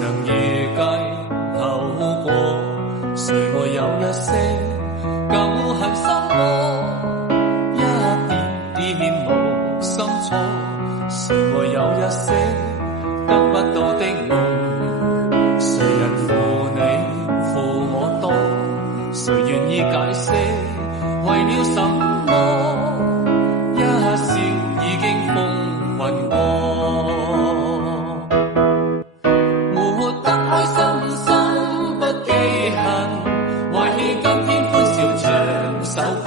能預計後果？誰會有一些舊恨心魔？一點點無心錯，誰會有一些得不到的夢？誰人負你負我多？誰願意解釋為了什麼？一笑已經風雲過，活得開心心不記恨，懷起今天歡笑唱首歌，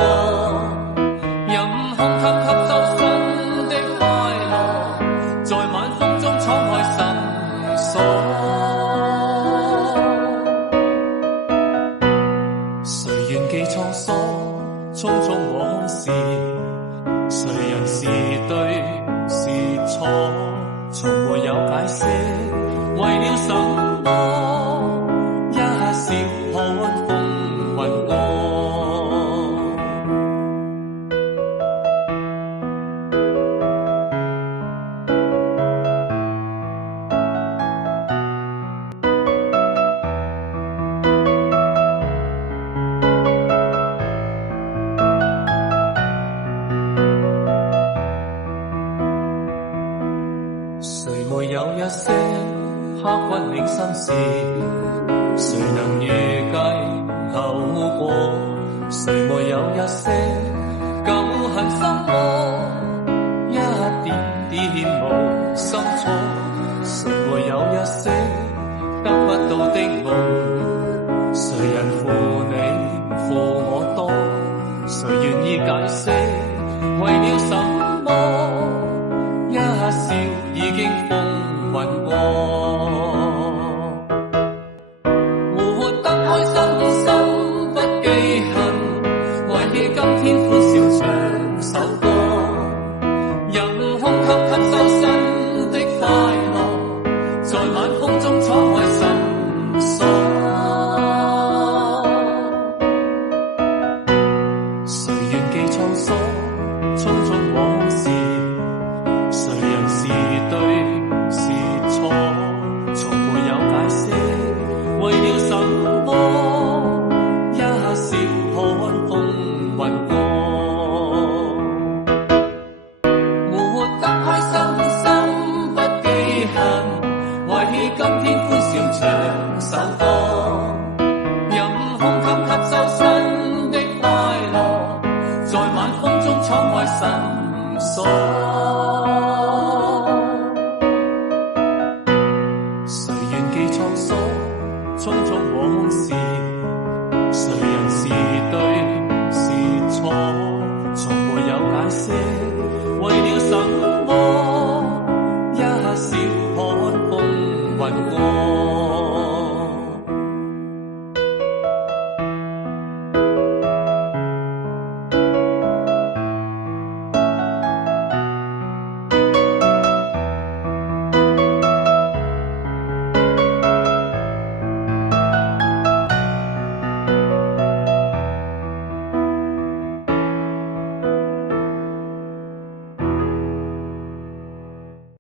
任空給收新的快樂，在晚風中敞開心鎖。誰願記滄桑匆匆往事？誰人是對是錯？從沒有解釋為了什麼？一笑看風雲過。誰沒有一些刻骨銘心事？誰能預計後果？誰沒有一些舊恨心魔？一點點無心錯，誰會有一些得不到的夢？誰人負你負我多？誰願意解釋為了什麼？一笑已經風雲過，活得開心心不記恨，懷起今天歡笑唱首歌，任空給收新的快樂，在晚風中敞開心鎖。誰願記滄桑匆匆往事？誰人是對是錯？從沒有解釋為了什麼？一笑看風雲過，活得開心心不記恨，懷起今天歡笑唱首歌，任空給收新的快樂，在晚風中敞開心鎖。誰願記滄桑匆匆往事？誰人是對是錯？從沒有解釋為了什麼？一笑看風雲過。